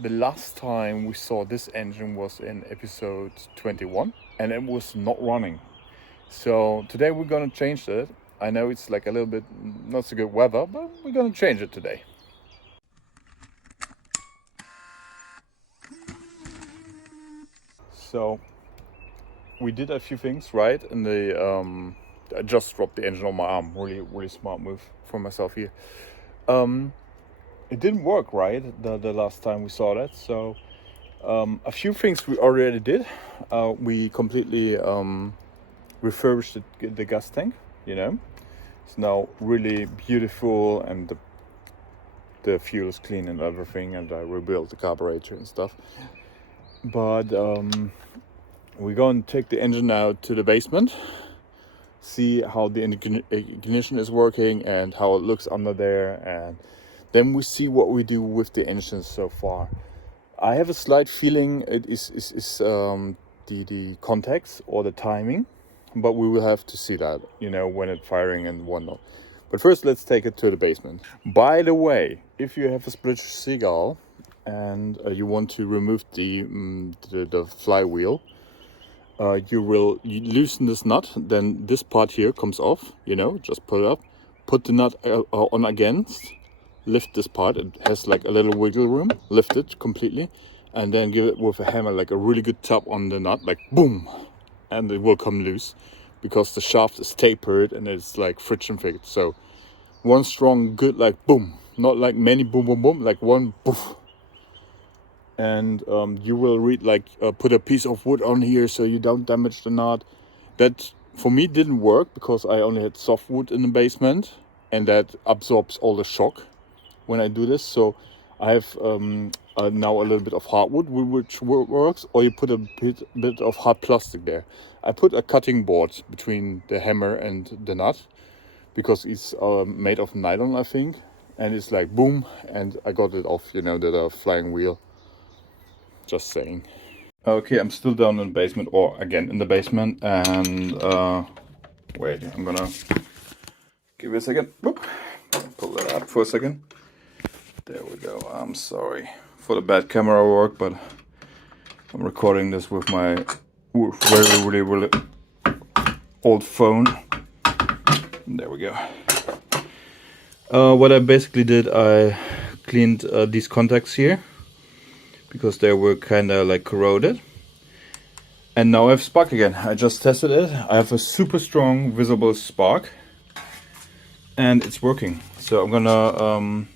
The last time we saw this engine was in episode 21 and it was not running. So today we're gonna change it. I know it's like a little bit not so good weather, but we're gonna change it today. So we did a few things right in the I just dropped the engine on my arm. Really smart move for myself here. It didn't work right the last time we saw that. So a few things we already did. We completely refurbished the gas tank. It's now really beautiful, and the fuel is clean and everything, and I rebuilt the carburetor and stuff. But we're going to take the engine out to the basement, see how the ignition is working and how it looks under there, and then we see what we do with the engine so far. I have a slight feeling it is the contacts or the timing, but we will have to see that, when it's firing and whatnot. But first, let's take it to the basement. By the way, if you have a British Seagull and you want to remove the flywheel, you loosen this nut, then this part here comes off, just pull it up, put the nut on against, lift this part, it has like a little wiggle room, lift it completely, and then give it with a hammer, like a really good tap on the nut, like boom, and it will come loose, because the shaft is tapered and it's like friction fit. So one strong good like boom, not like many boom boom boom, like one poof. And you will read like put a piece of wood on here so you don't damage the nut. That for me didn't work because I only had soft wood in the basement, and that absorbs all the shock when I do this. So I have now a little bit of hardwood, which works, or you put a bit of hard plastic there. I put a cutting board between the hammer and the nut because it's made of nylon, I think, and it's like boom, and I got it off, the flying wheel. Just saying. Okay, I'm still down in the basement, or again in the basement, and wait, I'm gonna give it a second. Whoop. Pull that up for a second. There we go. I'm sorry for the bad camera work, but I'm recording this with my really old phone. There we go. What I basically did, I cleaned these contacts here because they were kind of like corroded. And now I have spark again. I just tested it. I have a super strong visible spark and it's working. So I'm gonna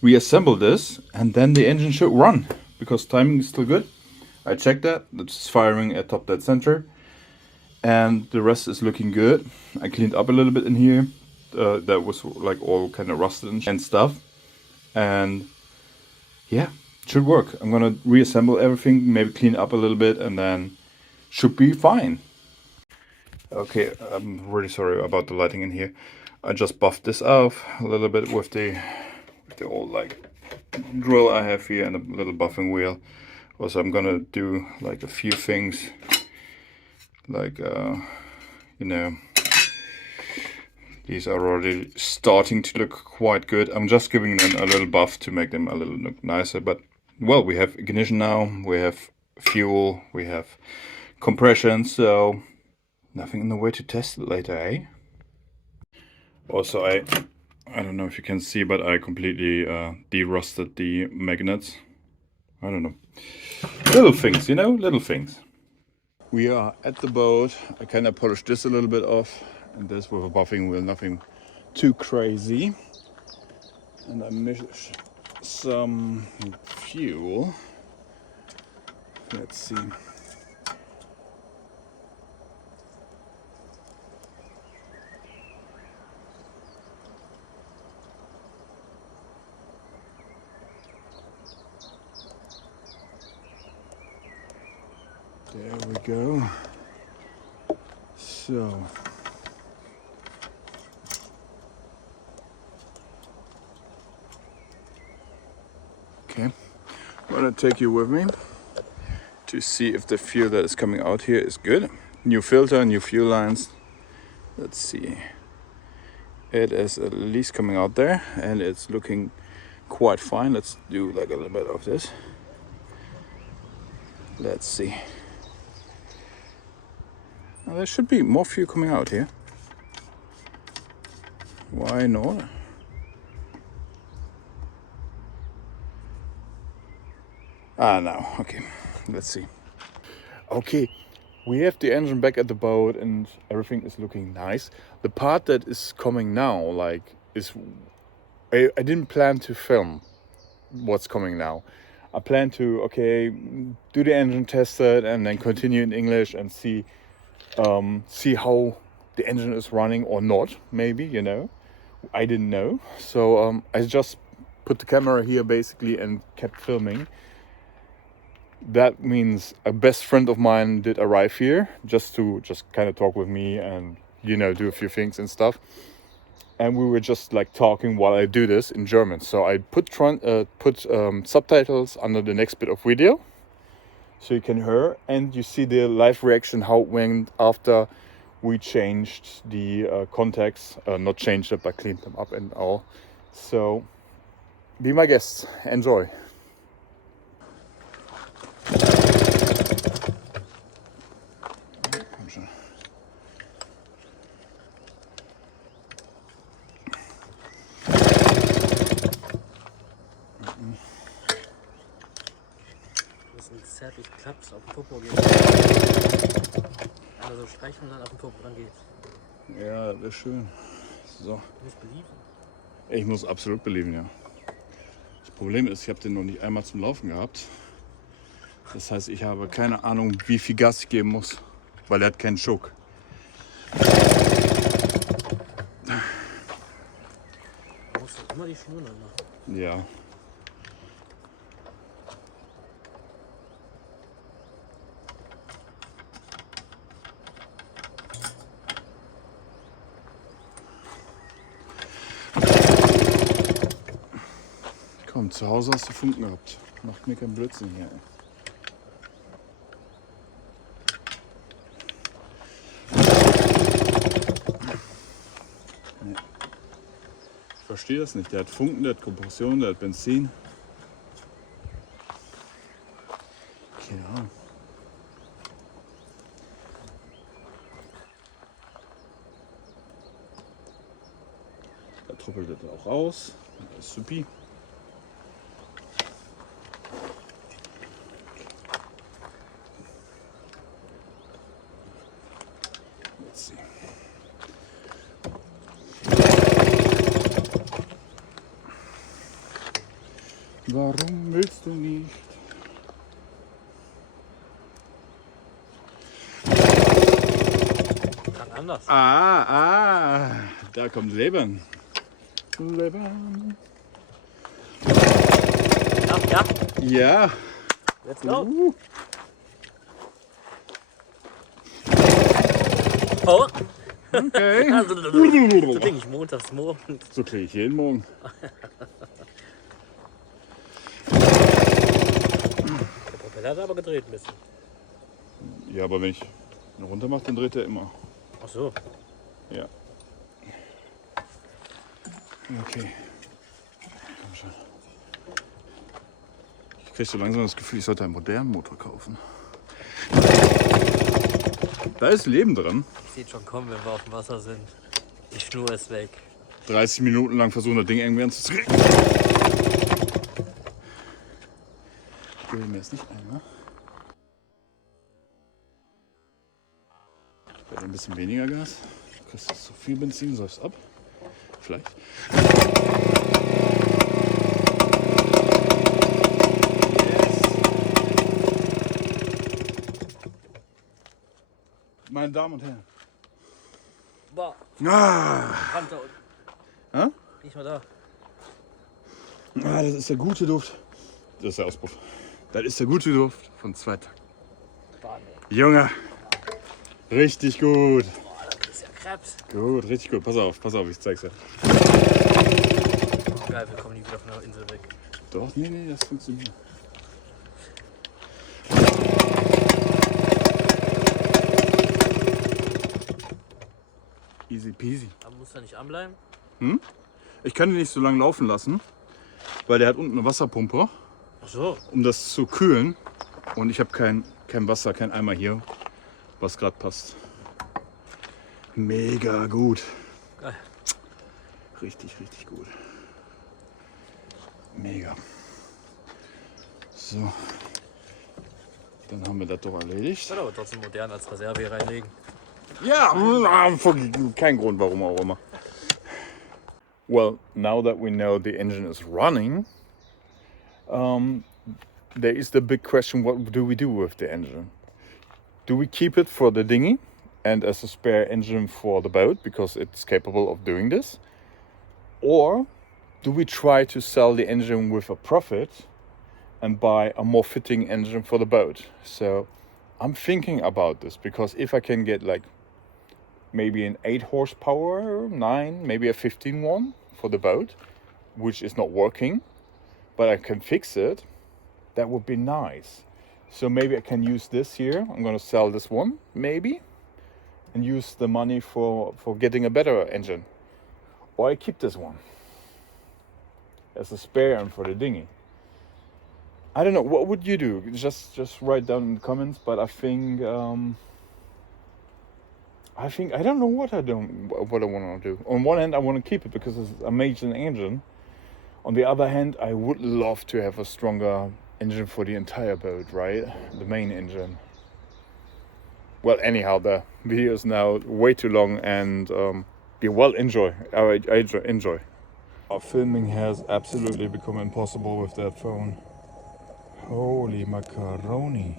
reassemble this, and then the engine should run because timing is still good. I checked that. It's firing at top dead center, and the rest is looking good. I cleaned up a little bit in here. That was like all kind of rusted and stuff, and yeah, it should work. I'm gonna reassemble everything, maybe clean up a little bit, and then should be fine. Okay, I'm really sorry about the lighting in here. I just buffed this off a little bit with the old like drill I have here and a little buffing wheel. Also, I'm gonna do like a few things, like these are already starting to look quite good. I'm just giving them a little buff to make them a little look nicer. But well, we have ignition now, we have fuel, we have compression, so nothing in the way to test it later, eh? Also, I don't know if you can see, but I completely de-rusted the magnets. I don't know. Little things, little things. We are at the boat. I kind of polished this a little bit off, and this with a buffing wheel, nothing too crazy. And I mixed some fuel. Let's see. There we go. So okay, I'm gonna take you with me to see if the fuel that is coming out here is good. New filter, new fuel lines. Let's see. It is at least coming out there and it's looking quite fine. Let's do like a little bit of this. Let's see. Now, there should be more fuel coming out here. Why not? Ah, no. Okay, let's see. Okay, we have the engine back at the boat and everything is looking nice. The part that is coming now, like, is I didn't plan to film what's coming now. I plan to, okay, do the engine test it and then continue in English and see how the engine is running or not, maybe, you know. I didn't know. So I just put the camera here basically and kept filming. That means a best friend of mine did arrive here just to kind of talk with me and, you know, do a few things and stuff. And we were just like talking while I do this in German. So I put subtitles under the next bit of video, so you can hear and you see the live reaction how it went after we changed the contacts. Not changed it, but cleaned them up and all. So be my guest. Enjoy. Zärtlich klappst, auf den Popo geht. Also streichen und dann auf den Popo, dann geht's. Ja, das ist schön. So. Du musst belieben. Ich muss absolut belieben, ja. Das Problem ist, ich habe den noch nicht einmal zum Laufen gehabt. Das heißt, ich habe keine Ahnung, wie viel Gas ich geben muss, weil er hat keinen Schuck. Du musst immer die Schnur noch machen. Ja. Komm, zu Hause hast du Funken gehabt. Macht mir keinen Blödsinn hier. Ich verstehe das nicht. Der hat Funken, der hat Kompression, der hat Benzin. Keine Ahnung. Da truppelt er auch raus. Das ist supi. Warum willst du nicht? Kann anders. Da kommt Leben. Leben. Ja. Ja. Let's go. Oh. Okay. So kriege ich montags morgen. So kriege ich jeden Morgen. Der Propeller hat aber gedreht ein bisschen. Ja, aber wenn ich ihn runter mache, dann dreht er immer. Ach so. Ja. Okay. Komm schon. Ich kriege so langsam das Gefühl, ich sollte einen modernen Motor kaufen. Da ist Leben dran. Ich sehe schon kommen, wenn wir auf dem Wasser sind. Die Schnur ist weg. 30 Minuten lang versuchen, das Ding irgendwie anzudrehen. Ich will mir jetzt nicht ein, ne? Ich werde ein bisschen weniger Gas. Du kriegst so viel Benzin, säufst ab. Vielleicht. Meine Damen und Herren. Boah, Ah, Brand da unten. Hä? Nicht mal da. Das ist der gute Duft. Das ist der Auspuff. Das ist der gute Duft von Zweitakt. Junge, richtig gut. Boah, das ist ja Krebs. Gut, richtig gut. Pass auf, ich zeig's dir. Oh, geil, wir kommen nie wieder von der Insel weg. Doch, nee, das funktioniert. Easy peasy. Aber muss da nicht anbleiben? Ich kann den nicht so lange laufen lassen, weil der hat unten eine Wasserpumpe, Ach so. um das zu kühlen. Und ich habe kein Wasser, kein Eimer hier, was gerade passt. Mega gut. Geil. Richtig gut. Mega. So. Dann haben wir das doch erledigt. Kann aber trotzdem modern als Reserve hier reinlegen. Ja, kein Grund, warum auch immer. Well, now that we know the engine is running, there is the big question, what do we do with the engine? Do we keep it for the dinghy and as a spare engine for the boat because it's capable of doing this? Or do we try to sell the engine with a profit and buy a more fitting engine for the boat? So I'm thinking about this because if I can get like maybe an 8 horsepower, 9, maybe a 15 one for the boat, which is not working, but I can fix it, that would be nice. So maybe I can use this here. I'm gonna sell this one, maybe, and use the money for getting a better engine. Or I keep this one as a spare and for the dinghy. I don't know, what would you do? Just write down in the comments, but I think I don't know what I want to do. On one hand, I want to keep it because it's an amazing engine. On the other hand, I would love to have a stronger engine for the entire boat, right? The main engine. Well, anyhow, the video is now way too long, and enjoy. I enjoy. Our filming has absolutely become impossible with that phone. Holy macaroni.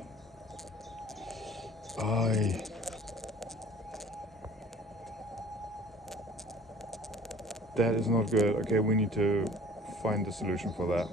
That is not good. Okay, we need to find the solution for that.